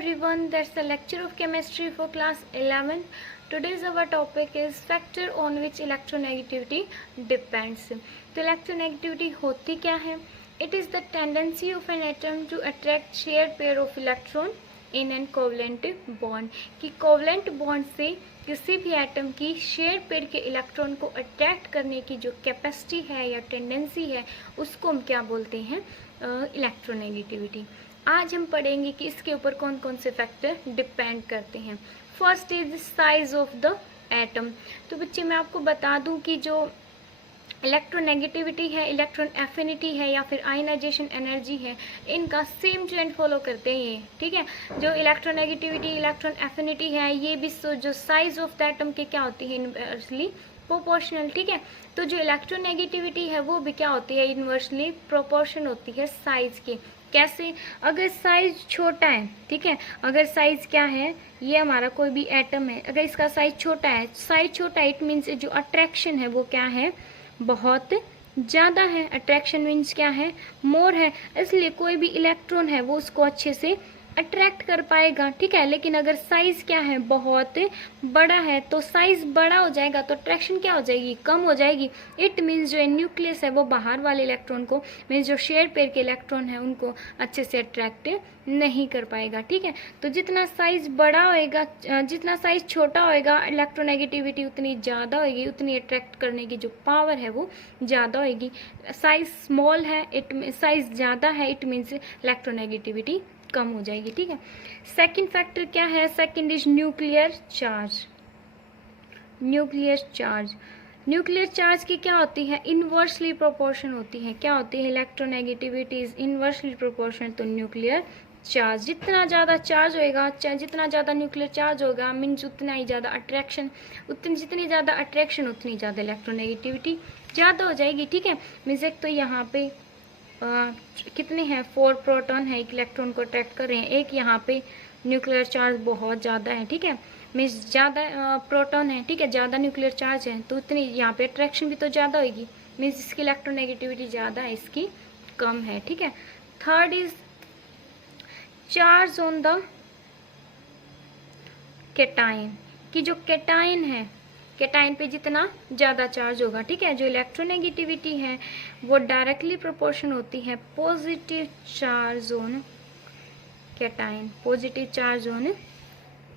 everyone, that's the lecture of chemistry for class 11. Today's our topic is factor on which electronegativity depends. तो electronegativity होती क्या है? It is the tendency of an atom to attract shared pair of electron in an covalent bond. कि covalent bond से किसी भी atom की share pair के इलेक्ट्रॉन को अट्रैक्ट करने की जो कैपेसिटी है या टेंडेंसी है उसको हम क्या बोलते हैं? इलेक्ट्रोनेगेटिविटी। आज हम पढ़ेंगे कि इसके ऊपर कौन कौन से फैक्टर डिपेंड करते हैं। First is the size of the atom. तो बच्चे मैं आपको बता दूं कि जो इलेक्ट्रोनेगेटिविटी है, इलेक्ट्रॉन एफिनिटी है या फिर आयनाइजेशन एनर्जी है, इनका सेम ट्रेंड फॉलो करते हैं ये, ठीक है। जो इलेक्ट्रोनेगेटिविटी, इलेक्ट्रॉन एफिनिटी है, ये भी जो साइज ऑफ द एटम के क्या होती है, इनवर्सली प्रोपोर्शनल, ठीक है। तो जो इलेक्ट्रोनेगेटिविटी है वो भी क्या होती है, इनवर्सली प्रोपोर्शन होती है साइज की। कैसे? अगर साइज छोटा है, ठीक है, अगर साइज क्या है, ये हमारा कोई भी एटम है, अगर इसका साइज छोटा है, साइज छोटा इट मीन्स जो अट्रैक्शन है वो क्या है, बहुत ज़्यादा है। अट्रैक्शन मीन्स क्या है, मोर है, इसलिए कोई भी इलेक्ट्रॉन है वो उसको अच्छे से अट्रैक्ट कर पाएगा, ठीक है। लेकिन अगर साइज क्या है, बहुत बड़ा है, तो साइज बड़ा हो जाएगा तो अट्रैक्शन क्या हो जाएगी, कम हो जाएगी। इट मीन्स जो न्यूक्लियस है वो बाहर वाले इलेक्ट्रॉन को, मीन्स जो शेयर पेयर के इलेक्ट्रॉन है उनको अच्छे से अट्रैक्ट नहीं कर पाएगा, ठीक है। तो जितना साइज बड़ा होएगा, जितना साइज छोटा होएगा, इलेक्ट्रोनेगेटिविटी उतनी ज़्यादा होएगी, उतनी अट्रैक्ट करने की जो पावर है वो ज़्यादा होएगी। साइज स्मॉल है, साइज ज़्यादा है, इट मीन्स इलेक्ट्रोनेगेटिविटी कम हो जाएगी, ठीक है। सेकंड फैक्टर क्या है? Second is nuclear charge. Nuclear charge, nuclear charge की क्या होती है, इनवर्सली प्रोपोर्शन होती है। क्या होती है? Electronegativity is inversely proportion to nuclear charge. जितना ज़्यादा चार्ज होएगा, जितना ज़्यादा न्यूक्लियर चार्ज होगा, मीन्स उतना ही ज़्यादा अट्रैक्शन, जितनी ज़्यादा अट्रैक्शन उतनी ज़्यादा इलेक्ट्रोनेगेटिविटी ज़्यादा हो जाएगी, ठीक है। मीन्स एक तो यहाँ पे कितने हैं, 4 प्रोटॉन है, एक इलेक्ट्रॉन को अट्रैक्ट कर रहे हैं, एक यहाँ पे न्यूक्लियर चार्ज बहुत ज़्यादा है, ठीक है। मीन्स ज़्यादा प्रोटॉन है, ठीक है, ज़्यादा न्यूक्लियर चार्ज है, तो उतनी यहाँ पे अट्रैक्शन भी तो ज़्यादा होगी, मीन्स इसकी इलेक्ट्रोनेगेटिविटी ज़्यादा है, इसकी कम है, ठीक है। Third is charge on the cation, कि जो कैटायन है, कैटायन पे जितना ज़्यादा चार्ज होगा, ठीक है। जो इलेक्ट्रोनेगेटिविटी है वो डायरेक्टली प्रोपोर्शन होती है positive charge on cation, positive charge on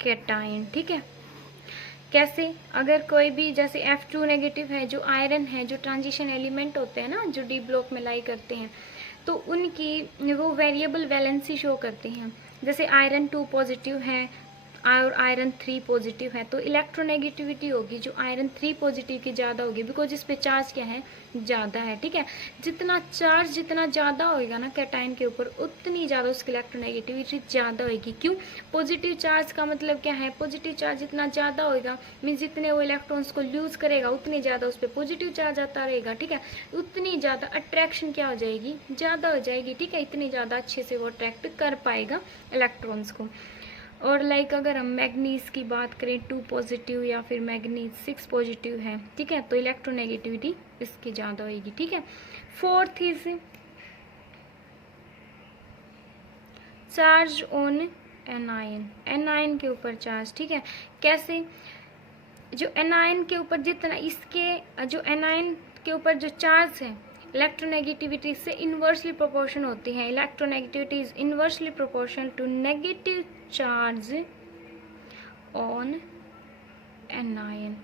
cation, ठीक है। कैसे? अगर कोई भी जैसे F2 नेगेटिव है, जो आयरन है, जो ट्रांजिशन एलिमेंट होते हैं ना, जो डी ब्लॉक में लाई करते हैं, तो उनकी वो वेरिएबल वैलेंसी शो करते हैं। जैसे आयरन 2 पॉजिटिव है और आयरन 3 पॉजिटिव है, तो इलेक्ट्रोनेगेटिविटी होगी जो आयरन 3 पॉजिटिव की ज़्यादा होगी, बिकॉज इस पे चार्ज क्या है, ज़्यादा है, ठीक है। जितना चार्ज जितना ज़्यादा होएगा ना कैटायन के ऊपर, उतनी ज़्यादा उसकी इलेक्ट्रोनेगेटिविटी ज़्यादा होगी। क्यों? पॉजिटिव चार्ज का मतलब क्या है, पॉजिटिव चार्ज जितना ज़्यादा होएगा, मीन्स जितने वो इलेक्ट्रॉन्स को लूज करेगा उतनी ज़्यादा उस पर पॉजिटिव चार्ज आता रहेगा, ठीक है। उतनी ज़्यादा अट्रैक्शन क्या हो जाएगी, ज़्यादा हो जाएगी, ठीक है। इतनी ज़्यादा अच्छे से वो अट्रैक्ट कर पाएगा इलेक्ट्रॉन्स को। और लाइक अगर हम मैग्नीज की बात करें, 2 पॉजिटिव या फिर मैग्नीज 6 पॉजिटिव है, ठीक है, तो इलेक्ट्रोनेगेटिविटी इसकी ज़्यादा होगी, ठीक है। Fourth is charge on anion, anion के ऊपर चार्ज, ठीक है। कैसे? जो एनायन के ऊपर जितना, इसके जो एनायन के ऊपर जो चार्ज है, इलेक्ट्रोनेगेटिविटी से इनवर्सली प्रोपोर्शन होती है। Electronegativity is inversely proportional to negative charge on anion.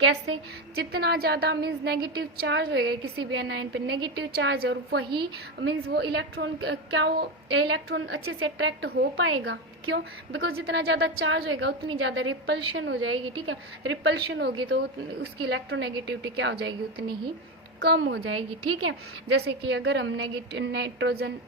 कैसे? जितना ज़्यादा मीन्स नेगेटिव चार्ज होएगा किसी भी एनायन पे, नेगेटिव चार्ज, और वही मीन्स वो इलेक्ट्रॉन क्या, वो इलेक्ट्रॉन अच्छे से अट्रैक्ट हो पाएगा। क्यों? बिकॉज जितना ज़्यादा चार्ज होएगा उतनी ज़्यादा रिपल्शन हो जाएगी, ठीक है। रिपल्शन होगी तो उसकी इलेक्ट्रोनेगेटिविटी क्या हो जाएगी, उतनी ही कम हो जाएगी, ठीक है। जैसे कि अगर हम नाइट्रोजन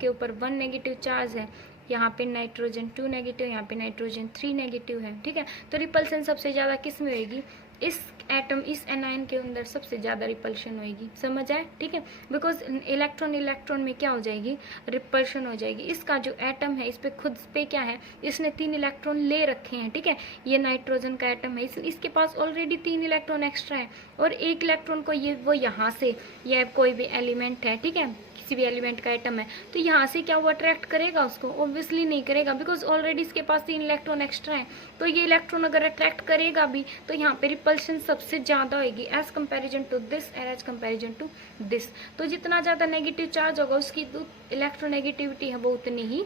के ऊपर 1 नेगेटिव चार्ज है, यहाँ पे नाइट्रोजन 2 नेगेटिव, यहाँ पे नाइट्रोजन 3 नेगेटिव है, ठीक है। तो रिपल्सन सबसे ज़्यादा किस में होगी, इस एटम, इस एनायन के अंदर सबसे ज़्यादा रिपल्शन होगी, समझ आए, ठीक है। बिकॉज इलेक्ट्रॉन में क्या हो जाएगी, रिपल्शन हो जाएगी। इसका जो एटम है इस पे खुद पे क्या है, इसने 3 इलेक्ट्रॉन ले रखे हैं, ठीक है। ये नाइट्रोजन का एटम है, इसके पास ऑलरेडी 3 इलेक्ट्रॉन एक्स्ट्रा है, और 1 इलेक्ट्रॉन को वो यहाँ से, यह कोई भी एलिमेंट है, ठीक है, किसी भी एलिमेंट का एटम है, तो यहाँ से क्या वो अट्रैक्ट करेगा उसको? ऑब्वियसली नहीं करेगा, बिकॉज ऑलरेडी इसके पास 3 इलेक्ट्रॉन एक्स्ट्रा है। तो ये इलेक्ट्रॉन अगर अट्रैक्ट करेगा भी तो यहाँ पे रिपल्शन सबसे ज़्यादा होगी as comparison to this and as comparison to this. तो जितना ज़्यादा नेगेटिव चार्ज होगा उसकी जो इलेक्ट्रोनेगेटिविटी है वो उतनी ही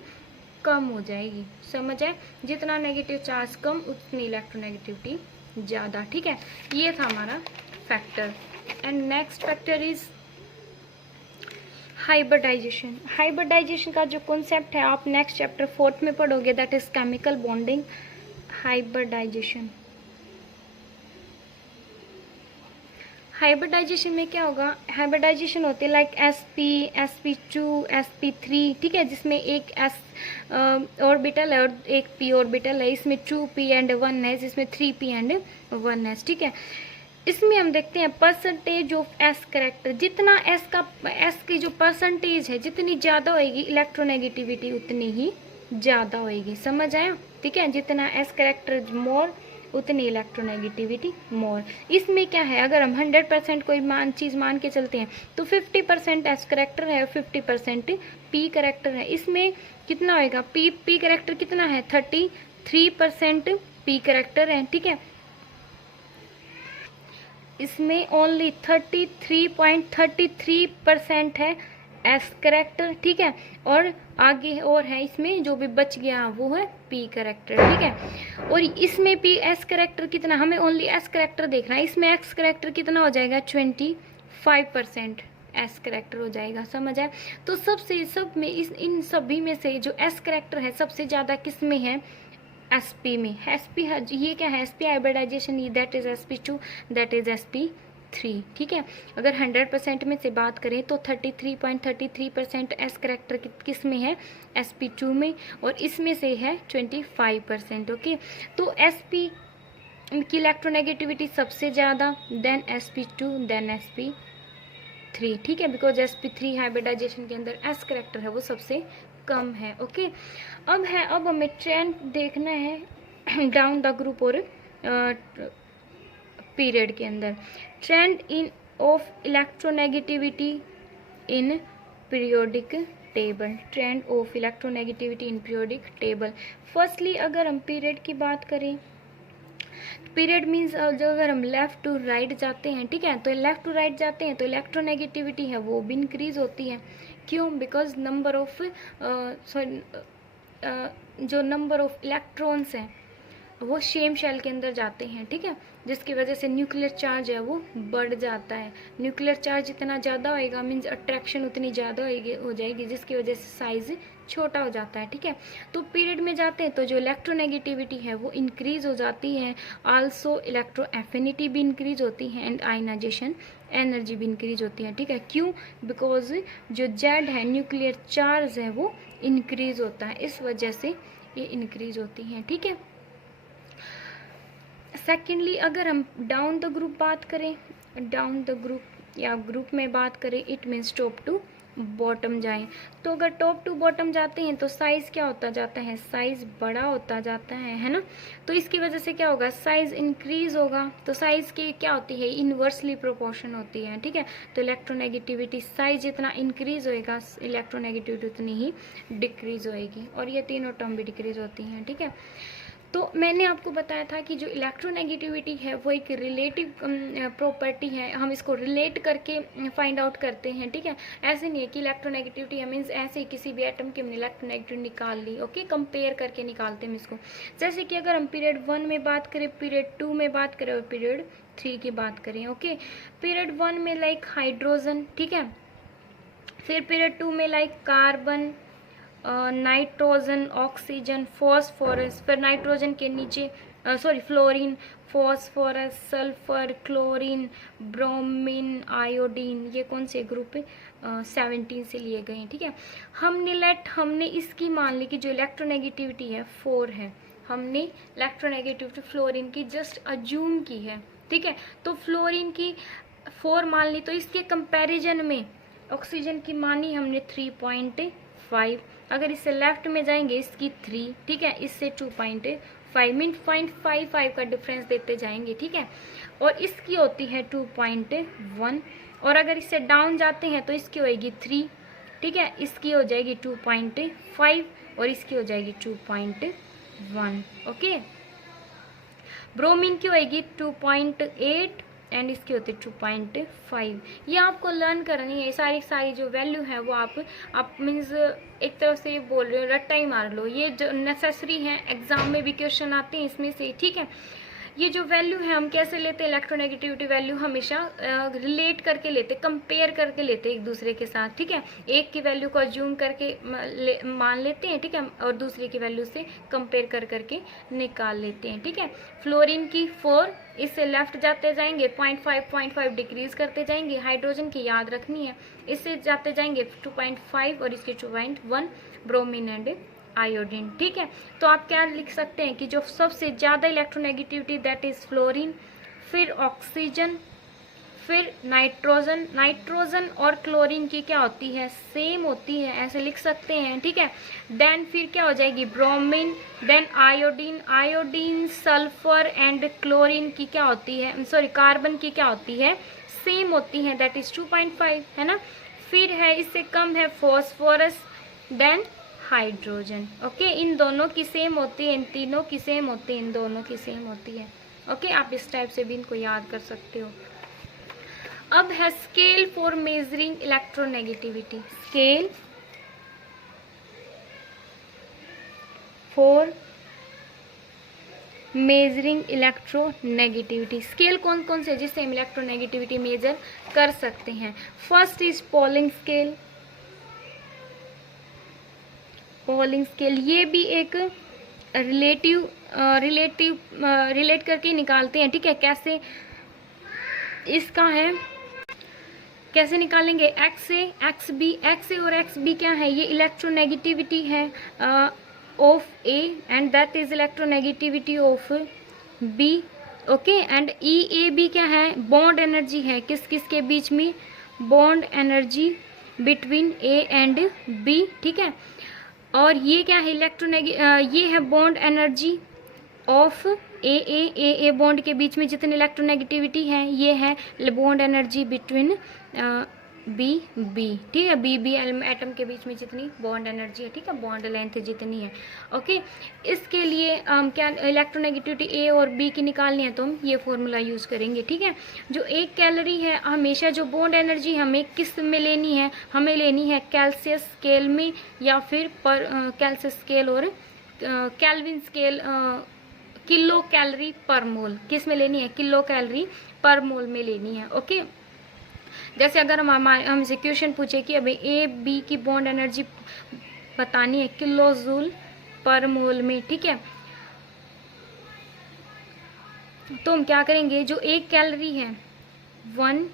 कम हो जाएगी। समझ आए? जितना नेगेटिव चार्ज कम उतनी इलेक्ट्रोनेगेटिविटी ज़्यादा। ठीक है, ये था हमारा factor. And next factor is hybridization. Hybridization का जो कॉन्सेप्ट है आप नेक्स्ट चैप्टर 4 में पढ़ोगे, that is chemical bonding. Hybridization, hybridization में क्या होगा? हाइब्रिडाइजेशन होते हैं लाइक sp2 sp3, ठीक है, जिसमें एक s ऑर्बिटल है और एक p ऑर्बिटल है। इसमें 2p एंड 1 s, जिसमें 3p एंड 1 s। ठीक है, इसमें हम देखते हैं परसेंटेज ऑफ s करेक्टर। जितना s की जो परसेंटेज है जितनी ज़्यादा होएगी इलेक्ट्रोनेगेटिविटी उतनी ही ज़्यादा होएगी। समझ आया? ठीक है, जितना s करेक्टर मोर उतनी इलेक्ट्रोनेगेटिविटी मोर। इसमें क्या है, अगर हम 100% कोई चीज़ मान के चलते हैं तो 50% एस करेक्टर है और 50% पी करेक्टर है। इसमें कितना होएगा? पी करेक्टर कितना है? 33% पी करेक्टर है। ठीक है, इसमें ओनली 33.33% है एस करेक्टर। ठीक है, और आगे और है इसमें जो भी बच गया वो है पी करेक्टर। ठीक है, और इसमें पी एस करेक्टर कितना, हमें ओनली एस करेक्टर देखना है। इसमें एक्स करेक्टर कितना हो जाएगा? 25% एस करेक्टर हो जाएगा। समझ आए? तो सब में इन सभी में से जो एस करेक्टर है सबसे ज़्यादा किस में है? sp में। sp ये क्या है? sp hybridization, that is sp2, that is sp3। ठीक है, अगर 100% में से बात करें तो 33.33% एस करेक्टर किस में है? sp2 में, और इसमें से है 25%। ओके, तो sp की इलेक्ट्रोनेगेटिविटी सबसे ज़्यादा, देन sp2, देन sp3। ठीक है, बिकॉज sp3 हाइब्रिडाइजेशन के अंदर एस करेक्टर है वो सबसे कम है। ओके, अब हमें ट्रेंड देखना है डाउन द ग्रुप और पीरियड के अंदर। Trend in of electronegativity in periodic table. Trend of electronegativity in periodic table. Firstly अगर हम पीरियड की बात करें, पीरियड मीन्स जो अगर हम लेफ्ट टू राइट जाते हैं, ठीक है, तो लेफ्ट टू राइट जाते हैं तो इलेक्ट्रोनेगेटिविटी है वो भी इंक्रीज होती है। क्यों? बिकॉज नंबर ऑफ जो नंबर ऑफ इलेक्ट्रॉन्स हैं वो सेम शेल के अंदर जाते हैं। ठीक है, जिसकी वजह से न्यूक्लियर चार्ज है वो बढ़ जाता है। न्यूक्लियर चार्ज जितना ज़्यादा होएगा मीन्स अट्रैक्शन उतनी ज़्यादा हो जाएगी, जिसकी वजह से साइज छोटा हो जाता है। ठीक है, तो पीरियड में जाते हैं तो जो इलेक्ट्रोनेगेटिविटी है वो इंक्रीज हो जाती है। आल्सो इलेक्ट्रो एफिनिटी भी इंक्रीज होती है एंड आयनाइजेशन एनर्जी भी इंक्रीज होती है। ठीक है, क्यों? बिकॉज जो जेड है न्यूक्लियर चार्ज है वो इंक्रीज होता है, इस वजह से ये इंक्रीज होती हैं। ठीक है, सेकेंडली अगर हम डाउन द ग्रुप बात करें, डाउन द ग्रुप या ग्रुप में बात करें, it means top to bottom जाएं। तो अगर टॉप टू बॉटम जाते हैं तो साइज़ क्या होता जाता है? साइज़ बड़ा होता जाता है ना। तो इसकी वजह से क्या होगा? साइज़ इंक्रीज होगा। तो साइज़ की क्या होती है? इन्वर्सली प्रोपोर्शन होती है। ठीक है, तो इलेक्ट्रोनेगेटिविटी साइज जितना इंक्रीज होएगा इलेक्ट्रोनेगेटिविटी उतनी ही डिक्रीज होएगी, और ये तीनों टर्म भी डिक्रीज होती हैं। ठीक है, तो मैंने आपको बताया था कि जो इलेक्ट्रोनेगेटिविटी है वो एक रिलेटिव प्रॉपर्टी है, हम इसको रिलेट करके फाइंड आउट करते हैं। ठीक है, ऐसे नहीं है कि इलेक्ट्रोनेगेटिविटी है मीन्स ऐसे ही किसी भी एटम की हमने इलेक्ट्रोनेगेटिविटी निकाल ली। ओके, कंपेयर करके निकालते हैं इसको। जैसे कि अगर हम पीरियड 1 में बात करें, पीरियड 2 में बात करें और पीरियड 3 की बात करें। ओके, पीरियड 1 में लाइक हाइड्रोजन, ठीक है, फिर पीरियड 2 में like carbon, nitrogen, oxygen, phosphorus, फिर नाइट्रोजन के नीचे fluorine, phosphorus, sulphur, chlorine, bromine, iodine. ये कौन से ग्रुप है? 17 से लिए गए हैं। ठीक है, हमने इसकी मान ली कि जो इलेक्ट्रोनेगेटिविटी है 4 है। हमने इलेक्ट्रोनेगेटिविटी फ्लोरीन की जस्ट अज्यूम की है। ठीक है, तो फ्लोरीन की 4 मान ली, तो इसके कंपैरिजन में ऑक्सीजन की मानी हमने 3.5। अगर इससे लेफ्ट में जाएंगे इसकी 3, ठीक है, इससे 2.5 मीन 0.55 का डिफरेंस देते जाएंगे। ठीक है, और इसकी होती है 2.1, और अगर इससे डाउन जाते हैं तो इसकी होएगी 3, ठीक है, इसकी हो जाएगी 2.5 और इसकी हो जाएगी 2.1। ओके, ब्रोमीन की होएगी 2.8 एंड इसकी होती है 2.5। ये आपको लर्न करनी है, सारी जो वैल्यू है वो आप मीन्स एक तरह से बोल रहे हो, रट्टा ही मार लो, ये जो नेसेसरी है, एग्जाम में भी क्वेश्चन आते हैं इसमें से, ठीक है। ये जो वैल्यू है हम कैसे लेते हैं, इलेक्ट्रोनेगेटिविटी वैल्यू हमेशा रिलेट करके लेते, कंपेयर करके लेते एक दूसरे के साथ, ठीक है। एक की वैल्यू को अज्यूम करके मान लेते हैं, ठीक है, और दूसरे की वैल्यू से कंपेयर करके निकाल लेते हैं, ठीक है। फ्लोरीन की 4, इससे लेफ्ट जाते जाएंगे 0.5 डिक्रीज करते जाएंगे। हाइड्रोजन की याद रखनी है, इससे जाते जाएंगे 2.5 और इसके 2.1 ब्रोमीन एंड आयोडीन, ठीक है। तो आप क्या लिख सकते हैं कि जो सबसे ज़्यादा इलेक्ट्रोनेगेटिविटी दैट इज फ्लोरीन, फिर ऑक्सीजन, फिर नाइट्रोजन और क्लोरीन की क्या होती है, सेम होती है, ऐसे लिख सकते हैं, ठीक है। देन फिर क्या हो जाएगी bromine, then iodine, sulphur and chlorine की क्या होती है, सॉरी कार्बन की क्या होती है, सेम होती है, दैट इज 2.5, है ना। फिर है इससे कम है फॉस्फोरस, देन हाइड्रोजन। ओके, इन दोनों की सेम होती है, इन तीनों की सेम होती है, इन दोनों की सेम होती है। ओके, आप इस टाइप से भी इनको याद कर सकते हो। अब है scale for measuring electronegativity, scale for measuring electronegativity. Scale कौन कौन से जिससे हम इलेक्ट्रोनेगेटिविटी मेजर कर सकते हैं। First is polling scale, polling scale ये भी एक रिलेट करके निकालते हैं, ठीक है। कैसे इसका है, कैसे निकालेंगे, एक्स ए और एक्स बी क्या है, ये इलेक्ट्रोनेगेटिविटी है of A and that is electronegativity of B. Okay, and E A B क्या है, बॉन्ड एनर्जी है किस किस के बीच में, bond energy between A and B, ठीक है। और ये क्या है, ये है bond energy of A bond के बीच में जितनी इलेक्ट्रोनेगेटिविटी है, ये है बॉन्ड एनर्जी बिटवीन बी, ठीक है, बी एटम के बीच में जितनी बॉन्ड एनर्जी है, ठीक है, बॉन्ड लेंथ जितनी है। ओके, इसके लिए क्या इलेक्ट्रोनेगेटिविटी ए और बी की निकालनी है तो हम ये फॉर्मूला यूज़ करेंगे, ठीक है। जो 1 कैलोरी है, हमेशा जो बॉन्ड एनर्जी हमें किस में लेनी है, हमें लेनी है केल्सियस स्केल में या फिर पर केल्सियस स्केल और केल्विन स्केल, किलो कैलोरी पर मोल, किस में लेनी है, किलो कैलोरी पर मोल में लेनी है। ओके, जैसे अगर हमसे क्वेश्चन पूछे कि अभी ए बी की बॉन्ड एनर्जी बतानी है किलो जूल पर मोल में, ठीक है, तो हम क्या करेंगे, जो 1 कैलोरी है, 1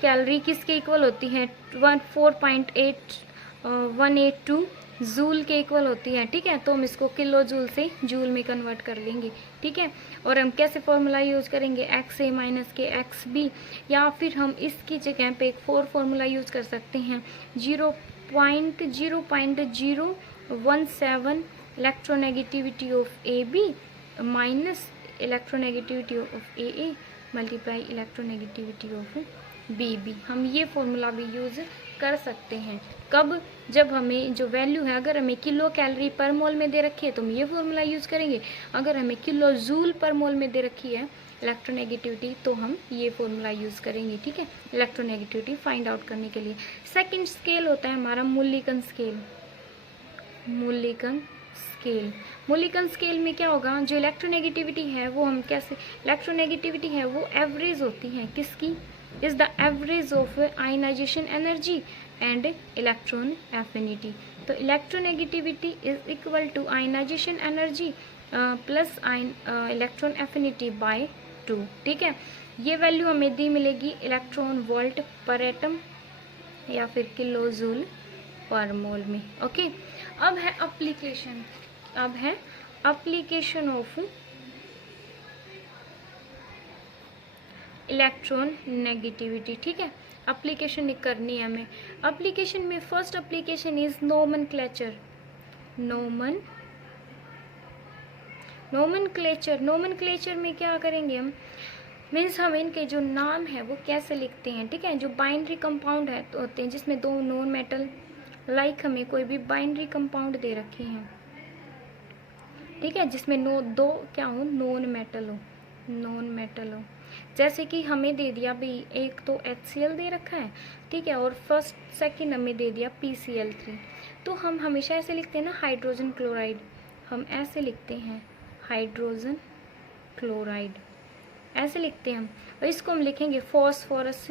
कैलोरी किसके इक्वल होती है, 182 जूल के इक्वल होती है, ठीक है। तो हम इसको किलो जूल से जूल में कन्वर्ट कर लेंगे, ठीक है। और हम कैसे फॉर्मूला यूज़ करेंगे, एक्स ए माइनस के एक्स बी, या फिर हम इसकी जगह पे एक 4 फॉर्मूला यूज़ कर सकते हैं, 0.017 electronegativity of A B minus electronegativity of A multiply electronegativity of B B. हम ये फॉर्मूला भी यूज़ कर सकते हैं, कब, जब हमें जो वैल्यू है, अगर हमें किलो कैलोरी पर मोल में दे रखी है तो हम ये फॉर्मूला यूज़ करेंगे, अगर हमें किलो जूल पर मोल में दे रखी है इलेक्ट्रोनेगेटिविटी तो हम ये फॉर्मूला यूज़ करेंगे, ठीक है, इलेक्ट्रोनेगेटिविटी फाइंड आउट करने के लिए। सेकंड स्केल होता है हमारा मूल्यांकन स्केल। मूल्यांकन स्केल में क्या होगा, जो इलेक्ट्रोनेगेटिविटी है वो हम कैसे, इलेक्ट्रोनेगेटिविटी है वो एवरेज होती है किसकी, is the average of ionization energy and electron affinity. तो electronegativity is equal to ionization energy plus electron affinity by 2, ठीक है। ये वैल्यू हमें दी मिलेगी इलेक्ट्रॉन वोल्ट पर एटम या फिर किलो जूल पर मोल में। ओके, अब है एप्लीकेशन ऑफ इलेक्ट्रॉन नेगेटिविटी, ठीक है। एप्लीकेशन करनी है हमें। एप्लीकेशन में फर्स्ट एप्लीकेशन इज नोमेनक्लेचर में क्या करेंगे हम, मीन्स हम इनके जो नाम है वो कैसे लिखते हैं, ठीक है। जो बाइनरी कंपाउंड है तो होते हैं जिसमें 2 नॉन मेटल लाइक हमें कोई भी बाइनरी कंपाउंड दे रखे हैं, ठीक है, जिसमें दो क्या हो, नॉन मेटल हो। जैसे कि हमें दे दिया भाई एक तो HCl दे रखा है, ठीक है, और फर्स्ट सेकंड हमें दे दिया PCl3। तो हम हमेशा ऐसे लिखते हैं ना हाइड्रोजन क्लोराइड, हम ऐसे लिखते हैं हाइड्रोजन क्लोराइड, ऐसे लिखते हैं हम। और इसको हम लिखेंगे फॉस्फोरस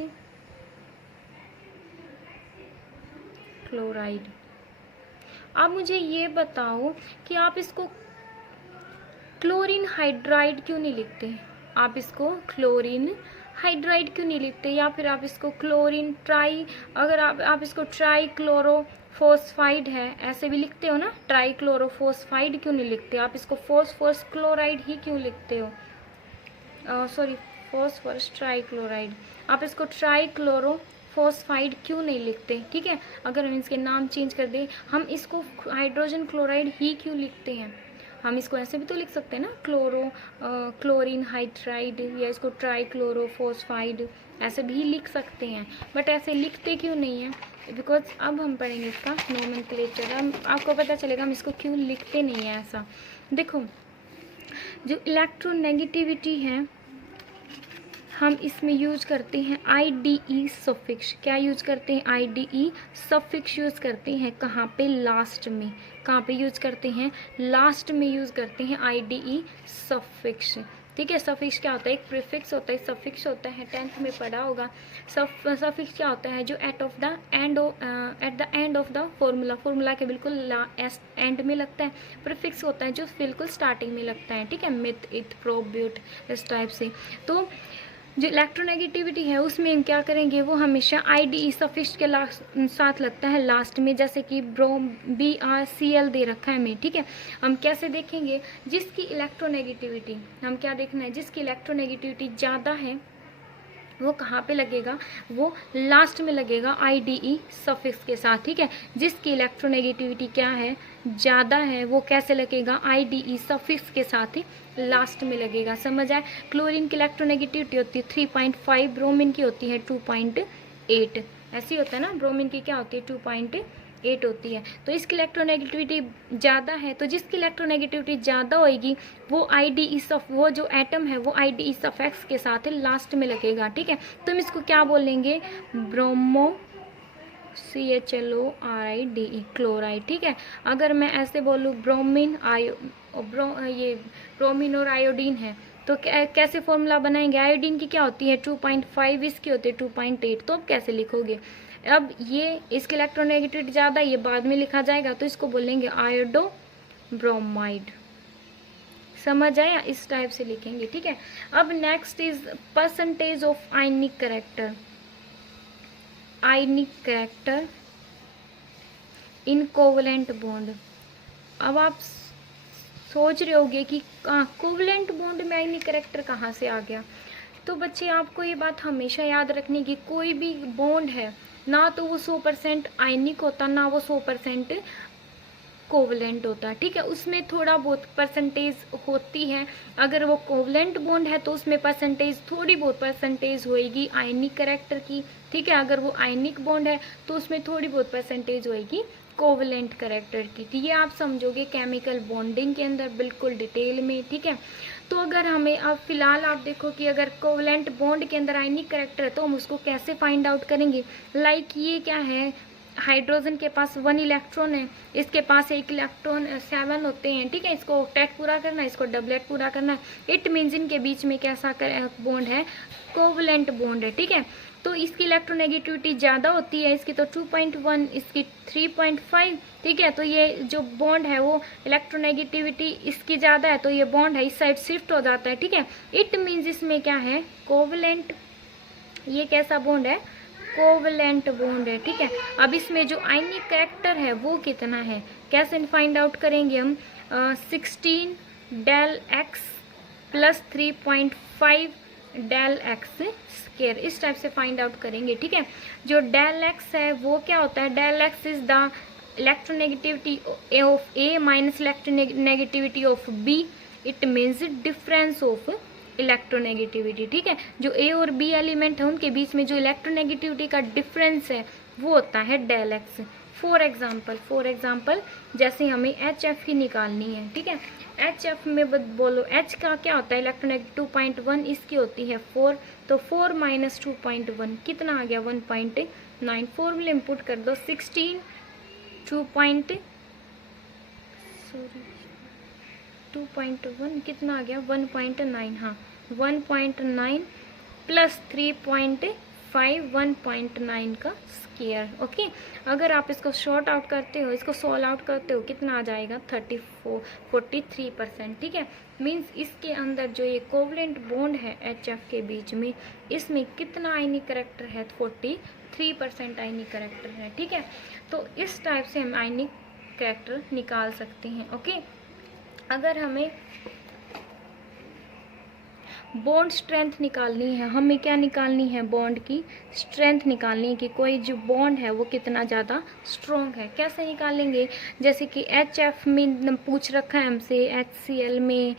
क्लोराइड। अब मुझे ये बताओ कि आप इसको क्लोरीन हाइड्राइड क्यों नहीं लिखते, आप इसको क्लोरीन हाइड्राइड क्यों नहीं लिखते, या फिर आप इसको क्लोरीन ट्राई, अगर आप इसको ट्राई क्लोरोफोस्फाइड है ऐसे भी लिखते हो ना, ट्राई क्लोरोफोस्फाइड क्यों नहीं लिखते, आप इसको फॉस्फोरस क्लोराइड ही क्यों लिखते हो, सॉरी फॉस्फोरस ट्राईक्लोराइड, आप इसको ट्राई क्लोरोफोस्फाइड क्यों नहीं लिखते, ठीक है। अगर हम इसके नाम चेंज कर दें, हम इसको हाइड्रोजन क्लोराइड ही क्यों लिखते हैं, हम इसको ऐसे भी तो लिख सकते हैं ना क्लोरीन हाइड्राइड, या इसको ट्राई क्लोरोफोस्फाइड ऐसे भी लिख सकते हैं, बट ऐसे लिखते क्यों नहीं है, बिकॉज अब हम पढ़ेंगे इसका नोमेनक्लेचर, हम आपको पता चलेगा हम इसको क्यों लिखते नहीं है ऐसा। देखो जो इलेक्ट्रोनेगेटिविटी है हम इसमें यूज करते हैं IDE सफिक्स, क्या यूज करते हैं, IDE सफिक्स यूज करते हैं, कहाँ पे, लास्ट में, कहाँ पे यूज करते हैं, लास्ट में यूज करते हैं IDE सफिक्स, ठीक है। सफिक्स क्या होता है, एक प्रीफिक्स होता है, सफिक्स होता है, 10th में पढ़ा होगा। सफिक्स क्या होता है, जो at the end of the formula के बिल्कुल एंड में लगता है। प्रीफिक्स होता है जो बिल्कुल स्टार्टिंग में लगता है, ठीक है, मिथ इथ प्रोब ब्यूट, इस टाइप से। तो जो इलेक्ट्रोनेगेटिविटी है उसमें हम क्या करेंगे, वो हमेशा IDE सफिक्स के साथ लगता है लास्ट में, जैसे कि BrCl दे रखा है हमें, ठीक है। हम कैसे देखेंगे, जिसकी इलेक्ट्रोनेगेटिविटी, हम क्या देखना है, जिसकी इलेक्ट्रोनेगेटिविटी ज़्यादा है वो कहाँ पे लगेगा, वो लास्ट में लगेगा IDE सफिक्स के साथ, ठीक है। जिसकी इलेक्ट्रोनेगेटिविटी क्या है, ज़्यादा है, वो कैसे लगेगा, IDE सफिक्स के साथ ही लास्ट में लगेगा, समझ आए। क्लोरीन की इलेक्ट्रोनेगेटिविटी होती है 3.5, ब्रोमीन की होती है 2.8, ऐसी होता है ना, ब्रोमीन की क्या होती है 2.8 होती है। तो इसकी इलेक्ट्रोनेगेटिविटी ज़्यादा है, तो जिसकी इलेक्ट्रोनेगेटिविटी ज़्यादा होएगी वो वो जो एटम है वो IDE सफिक्स के साथ लास्ट में लगेगा, ठीक है। तो हम इसको क्या बोलेंगे, ब्रोमो CHLORIDE क्लोराइड, ठीक है। अगर मैं ऐसे बोलूँ ब्रोमीन ये ब्रोमीन और आयोडीन है, तो कैसे फॉर्मूला बनाएंगे, आयोडीन की क्या होती है 2.5, इसकी होती है 2.8, तो अब कैसे लिखोगे, अब ये इसकी इलेक्ट्रोनेगेटिविटी ज़्यादा, ये बाद में लिखा जाएगा, तो इसको बोलेंगे आयोडो ब्रोमाइड, समझ आया, इस टाइप से लिखेंगे, ठीक है। अब next is percentage of ionic character in covalent bond. अब आप सोच रहे होगे कि कोवलेंट बॉन्ड में आयनिक कैरेक्टर कहाँ से आ गया, तो बच्चे आपको ये बात हमेशा याद रखनी कि कोई भी बॉन्ड है ना तो वो 100% आयनिक होता, ना वो 100% कोवलेंट होता, ठीक है। उसमें थोड़ा बहुत परसेंटेज होती है, अगर वो कोवलेंट बॉन्ड है तो उसमें परसेंटेज थोड़ी बहुत परसेंटेज होएगी आयनिक कैरेक्टर की, ठीक है। अगर वो आयनिक बॉन्ड है तो उसमें थोड़ी बहुत परसेंटेज होएगी कोवलेंट कैरेक्टर की, ठीक है। आप समझोगे केमिकल बॉन्डिंग के अंदर बिल्कुल डिटेल में, ठीक है। तो अगर हमें अब फिलहाल आप देखो कि अगर कोवलेंट बॉन्ड के अंदर आयनिक कैरेक्टर है तो हम उसको कैसे फाइंड आउट करेंगे, लाइक ये क्या है, हाइड्रोजन के पास 1 इलेक्ट्रॉन है, इसके पास 1 इलेक्ट्रॉन 7 होते हैं, ठीक है। इसको ऑक्टेट पूरा करना है, इसको डबलेट पूरा करना है, इट मीन्स इनके बीच में कैसा बॉन्ड है, कोवलेंट बॉन्ड है, ठीक है। तो इसकी इलेक्ट्रोनेगेटिविटी ज़्यादा होती है, इसकी तो 2.1, इसकी 3.5, ठीक है। तो ये जो बॉन्ड है वो इलेक्ट्रोनेगेटिविटी इसकी ज़्यादा है, तो ये बॉन्ड है इस साइड शिफ्ट हो जाता है, ठीक है। इट मीन्स इसमें क्या है, कोवलेंट, ये कैसा बॉन्ड है, कोवलेंट बॉन्ड है, ठीक है। अब इसमें जो आयनिक कैरेक्टर है वो कितना है, कैसे फाइंड आउट करेंगे हम, 16 del X plus 3.5 del X square, इस टाइप से फाइंड आउट करेंगे, ठीक है। जो डेल एक्स है वो क्या होता है, del X is the electronegativity of A minus electronegativity of B, it means difference of electronegativity, ठीक है। जो ए और बी एलिमेंट है उनके बीच में जो इलेक्ट्रोनेगेटिविटी का डिफरेंस है वो होता है डेल एक्स। फॉर एग्जाम्पल जैसे हमें HF की निकालनी है, ठीक है। HF में बोलो H का क्या होता है, इलेक्ट्रोनेगेटिव 2.1, इसकी होती है 4, तो 4 माइनस 2.1 कितना आ गया 1.9। फॉर्मूले में पुट कर दो 16 2.1 कितना आ गया 1.9, हाँ 1.9 प्लस 3.5 1.9 का स्क्वायर। ओके, अगर आप इसको शॉर्ट आउट करते हो, इसको सॉल्व आउट करते हो, कितना आ जाएगा 43%, ठीक है। मींस इसके अंदर जो ये कोवलेंट बॉन्ड है HF के बीच में, इसमें कितना आयनिक करेक्टर है 43% आयनिक करेक्टर है, ठीक है। तो इस टाइप से हम आयनिक करेक्टर निकाल सकते हैं। ओके, अगर हमें बॉन्ड स्ट्रेंथ निकालनी है, हमें क्या निकालनी है, बॉन्ड की स्ट्रेंथ निकालनी है कि कोई जो बॉन्ड है वो कितना ज़्यादा स्ट्रॉन्ग है। कैसे निकालेंगे, जैसे कि HF में पूछ रखा है हमसे, HCl में,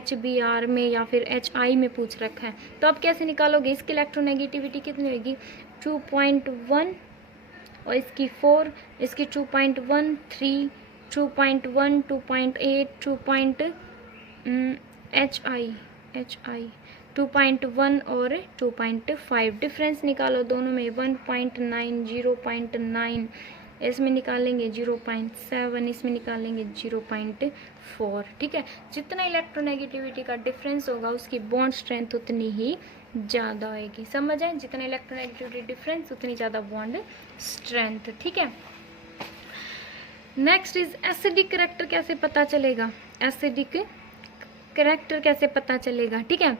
HBr में या फिर HI में पूछ रखा है, तो आप कैसे निकालोगे, इसकी इलेक्ट्रोनेगेटिविटी कितनी होगी 2.1 और इसकी 4, इसकी 2.1 3 2.1 2.8 HI 2.1 और 2.5, डिफरेंस निकालो दोनों में 1.9 0.9, इसमें निकालेंगे 0.7, इसमें निकालेंगे 0.4, ठीक है। जितना इलेक्ट्रोनेगेटिविटी का डिफरेंस होगा उसकी बॉन्ड स्ट्रेंथ उतनी ही ज़्यादा होगी। समझ आए, जितना इलेक्ट्रोनेगेटिविटी डिफरेंस उतनी ज़्यादा बॉन्ड स्ट्रेंथ, ठीक है। नेक्स्ट इज एसिडिक करेक्टर कैसे पता चलेगा, एसिडिक करेक्टर कैसे पता चलेगा, ठीक है।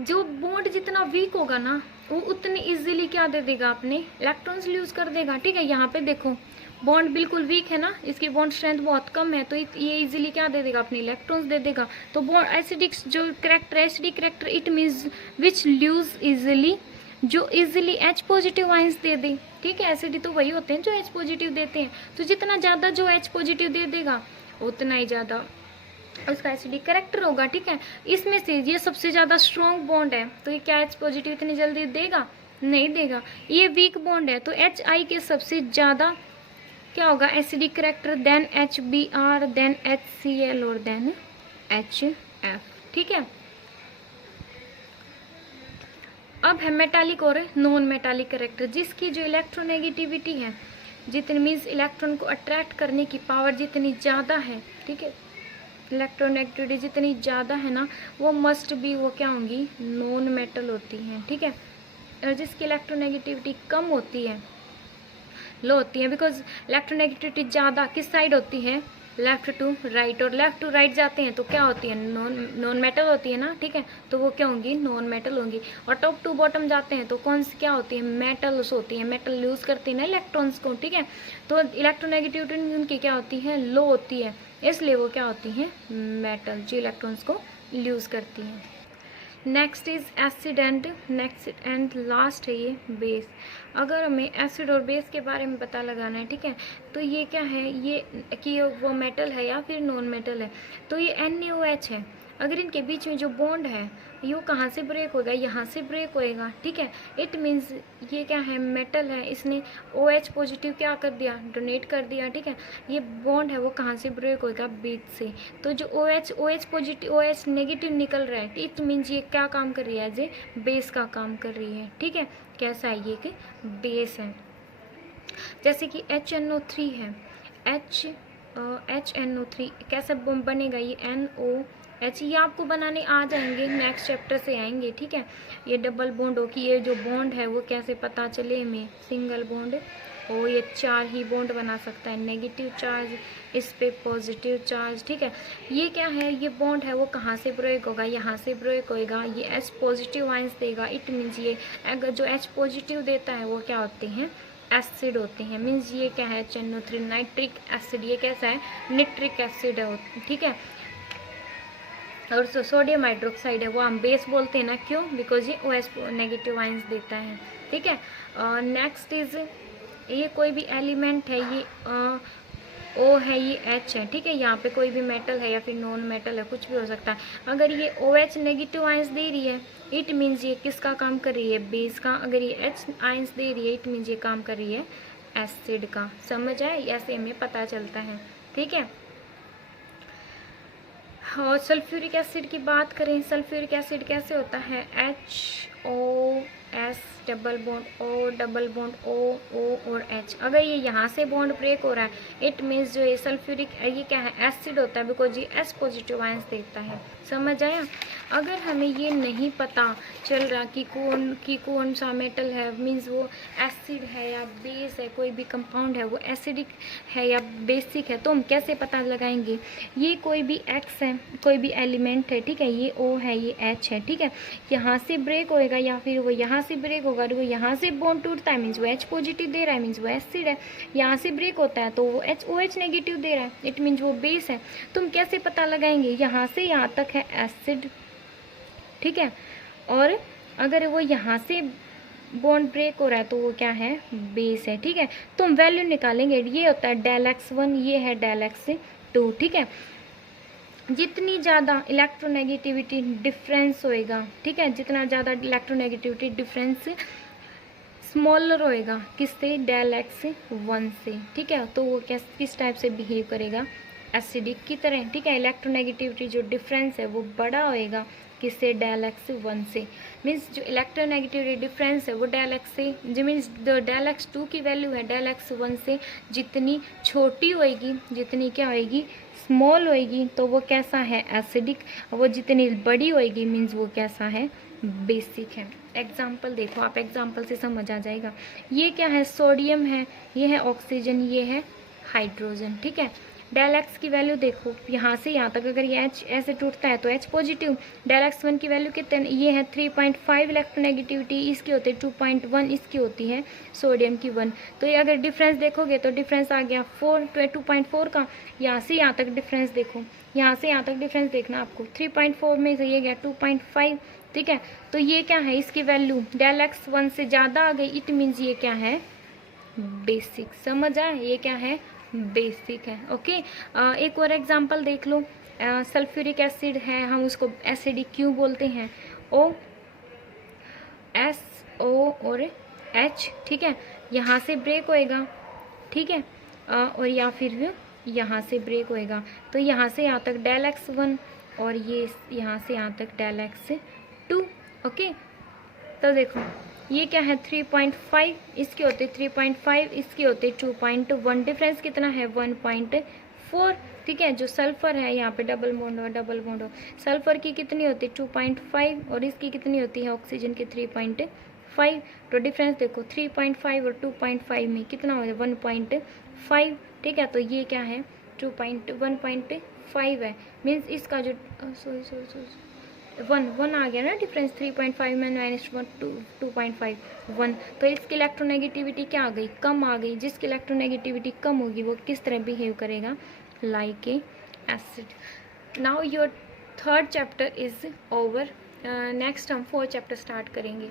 जो बॉन्ड जितना वीक होगा ना वो उतनी इजीली क्या दे देगा, अपने इलेक्ट्रॉन्स लूज कर देगा, ठीक है। यहाँ पे देखो बॉन्ड बिल्कुल वीक है ना, इसकी बॉन्ड स्ट्रेंथ बहुत कम है, तो ये इजीली क्या दे देगा, अपने इलेक्ट्रॉन्स दे देगा। तो बॉन्ड एसिडिक जो करेक्टर है, acidic character it means which loose easily, जो इजीली H पॉजिटिव आइंस दे दे, ठीक है। एसिड तो वही होते हैं जो H पॉजिटिव देते हैं, तो जितना ज़्यादा जो H पॉजिटिव दे देगा उतना ही ज़्यादा उसका एसिडिक करेक्टर होगा, ठीक है। इसमें से ये सबसे ज़्यादा स्ट्रॉन्ग बॉन्ड है, तो ये क्या H पॉजिटिव इतनी जल्दी देगा, नहीं देगा। ये वीक बॉन्ड है, तो HI के सबसे ज़्यादा क्या होगा acidic character, then HBr, then HCl और देन HF, ठीक है। अब है मेटालिक और नॉन मेटालिक करेक्टर, जिसकी जो इलेक्ट्रोनेगेटिविटी है, जितनी मीन्स इलेक्ट्रॉन को अट्रैक्ट करने की पावर जितनी ज़्यादा है, ठीक है, इलेक्ट्रोनेगेटिविटी जितनी ज़्यादा है ना, वो मस्ट भी वो क्या होंगी, नॉन मेटल होती हैं, ठीक है। और जिसकी इलेक्ट्रोनेगेटिविटी कम होती है, लो होती है, बिकॉज इलेक्ट्रोनेगेटिविटी ज़्यादा किस साइड होती है, लेफ्ट टू राइट, और लेफ्ट टू राइट जाते हैं तो क्या होती है, नॉन मेटल होती है ना, ठीक है। तो वो क्या होंगी, नॉन मेटल होंगी। और टॉप टू बॉटम जाते हैं तो कौन सी क्या होती है, मेटल्स होती है, मेटल यूज़ करती है ना इलेक्ट्रॉन्स को, ठीक है। तो इलेक्ट्रोनेगेटिविटी उनकी क्या होती है, लो होती है, इसलिए वो क्या होती है, मेटल, जो इलेक्ट्रॉन्स को यूज़ करती हैं। Next is acid and last है ये बेस। अगर हमें एसिड और बेस के बारे में पता लगाना है, ठीक है, तो ये क्या है, ये कि वो मेटल है या फिर नॉन मेटल है। तो ये NaOH है, अगर इनके बीच में जो बॉन्ड है ये कहाँ से ब्रेक होगा, यहाँ से ब्रेक होएगा, ठीक है। इट मीन्स ये क्या है, मेटल है, इसने OH पॉजिटिव क्या कर दिया, डोनेट कर दिया, ठीक है। ये बॉन्ड है वो कहाँ से ब्रेक होएगा, बीच से। तो जो OH पॉजिटिव OH नेगेटिव निकल रहा है, इट मीन्स ये क्या काम कर रही है, एज ए बेस का काम कर रही है, ठीक है। कैसा है, ये कि बेस है। जैसे कि HNO3 है, HNO3 कैसे बनेगा, ये NOH, ये आपको बनाने आ जाएंगे, नेक्स्ट चैप्टर से आएंगे, ठीक है। ये डबल बॉन्ड हो कि ये जो बॉन्ड है वो कैसे पता चले हमें, सिंगल बॉन्ड और ये 4 ही बॉन्ड बना सकता है, नेगेटिव चार्ज, इस पे पॉजिटिव चार्ज, ठीक है। ये क्या है, ये बॉन्ड है वो कहाँ से ब्रेक होगा, यहाँ से ब्रेक होएगा, ये H पॉजिटिव आइंस देगा, इट मीन्स ये अगर जो H पॉजिटिव देता है वो क्या होते हैं, एसिड होते हैं। मीन्स ये क्या है, HNO3 नाइट्रिक एसिड, ये कैसा है, निट्रिक एसिड है, ठीक है। और सोडियम हाइड्रोक्साइड है वो हम बेस बोलते हैं ना, क्यों, बिकॉज ये OH नेगेटिव आइंस देता है, ठीक है। नेक्स्ट इज ये कोई भी एलिमेंट है, ये O है, ये H है, ठीक है। यहाँ पे कोई भी मेटल है या फिर नॉन मेटल है, कुछ भी हो सकता है। अगर ये OH नेगेटिव आयंस दे रही है, इट मीन्स ये किसका काम कर रही है, बेस का। अगर ये H आयंस दे रही है, इट मीन्स ये काम कर रही है एसिड का। समझ आए, ऐसे हमें पता चलता है, ठीक है। और सल्फ्यूरिक एसिड की बात करें, सल्फ्यूरिक एसिड कैसे होता है, HOS double bond O double bond O और H। अगर ये यहाँ से बॉन्ड ब्रेक हो रहा है, इट मीन्स जो ये सल्फ्यूरिक, ये क्या है, एसिड होता है, बिकॉज ये H पॉजिटिव आयंस देता है। समझ आया। अगर हमें ये नहीं पता चल रहा कि कौन सा मेटल है, मीन्स वो एसिड है या बेस है, कोई भी कंपाउंड है वो एसिडिक है या बेसिक है, तो हम कैसे पता लगाएंगे। ये कोई भी X है, कोई भी एलिमेंट है, ठीक है, ये O है, ये H है, ठीक है। यहाँ से ब्रेक होएगा या फिर वो यहाँ से ब्रेक होगा, वो यहाँ से बॉन्ड टूटता है, मीन्स वो H पॉजिटिव दे रहा है, मीन्स वो एसिड है। यहाँ से ब्रेक होता है तो वो OH नेगेटिव दे रहा है, इट मीन्स वो बेस है। तुम कैसे पता लगाएंगे, यहाँ से यहाँ तक है एसिड, ठीक है, और अगर वो यहाँ से बॉन्ड ब्रेक हो रहा है तो वो क्या है, बेस है, ठीक है। तो हम वैल्यू निकालेंगे, ये होता है ΔX1, ये है ΔX2, ठीक है। जितनी ज़्यादा इलेक्ट्रोनेगेटिविटी डिफरेंस होएगा, ठीक है, जितना ज़्यादा इलेक्ट्रोनेगेटिविटी डिफरेंस स्मॉलर होएगा, किससे, ΔX1 से, ठीक है। तो वो किस टाइप से बिहेव करेगा, एसिडिक की तरह, ठीक है। इलेक्ट्रोनेगेटिविटी जो डिफरेंस है वो बड़ा होएगा, किससे, ΔX1 से। मीन्स जो इलेक्ट्रोनेगेटिविटी डिफरेंस है वो ΔX से, जो मीन्स ΔX2 की वैल्यू है ΔX1 से जितनी छोटी होएगी, जितनी क्या होएगी, स्मॉल होएगी, तो वो कैसा है, एसिडिक। वो जितनी बड़ी होएगी मीन्स वो कैसा है, बेसिक है। एग्जाम्पल देखो आप, एग्जाम्पल से समझ आ जाएगा। ये क्या है, सोडियम है, ये है ऑक्सीजन, ये है हाइड्रोजन, ठीक है। ΔX की वैल्यू देखो, यहाँ से यहाँ तक अगर ये H ऐसे टूटता है तो H पॉजिटिव। ΔX1 की वैल्यू कितने, ये है 3.5 इलेक्ट्रोनेगेटिविटी, इसकी होती है 2.1, इसकी होती है सोडियम की 1। तो ये अगर डिफरेंस देखोगे तो डिफरेंस आ गया 2.4 का। यहाँ से यहाँ तक डिफरेंस देखो, यहाँ से यहाँ तक डिफरेंस देखना आपको, 3.4 में से ये गया 2.5, ठीक है। तो ये क्या है, इसकी वैल्यू ΔX1 से ज़्यादा आ गई, इट मीन्स ये क्या है, बेसिक। समझ आए, ये क्या है, बेसिक है, ओके। एक और एग्जांपल देख लो। सल्फ्यूरिक एसिड है, हम उसको एसिडिक क्यों बोलते हैं, SO और H, ठीक है। यहाँ से ब्रेक होएगा, ठीक है, और या फिर यहाँ से ब्रेक होएगा, तो यहाँ से यहाँ तक ΔX1 और ये यहाँ से यहाँ तक ΔX2, ओके। तो देखो ये क्या है, 3.5, इसकी होती है 3.5, इसकी होती है 2.1, डिफरेंस कितना है, 1.4, ठीक है। जो सल्फर है, यहाँ पे डबल बॉन्ड हो, सल्फर की कितनी होती है 2.5 और इसकी कितनी होती है, ऑक्सीजन की 3.5। तो डिफरेंस देखो 3.5 और 2.5 में कितना हो गया, 1.5, ठीक है। तो ये क्या है, 1.5 है, मीन्स इसका जो सॉरी 1 आ गया ना डिफरेंस, 3.5 में -1 2.5 1, तो इसकी इलेक्ट्रोनेगेटिविटी क्या आ गई, कम आ गई। जिसकी इलेक्ट्रोनेगेटिविटी कम होगी वो किस तरह बिहेव करेगा, like a acid. Now your 3rd chapter is over, next हम 4th चैप्टर स्टार्ट करेंगे।